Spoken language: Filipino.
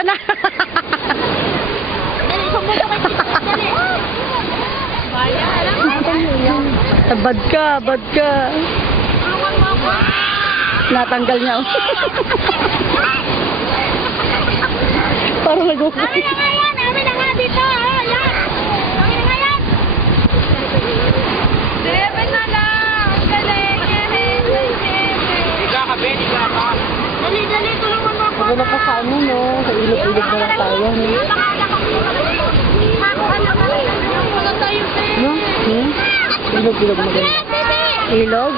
ka na. Dali, sumbong mo kay Tito. Dali. Bad ka, bad ka. Tulungan mo ako. Natanggal niya. Parang nag-uwi. Amin na nga yan. Amin na nga dito. Yan. Amin na nga yan. 7 na lang. Ang galing. Higa ka, Ben. Higa ka. Dali, dali. Tulungan mo ako. Wala pa sa ano, no? Sa ilog-ilog na lang tayo. No? Ilog-ilog na lang. Ilog?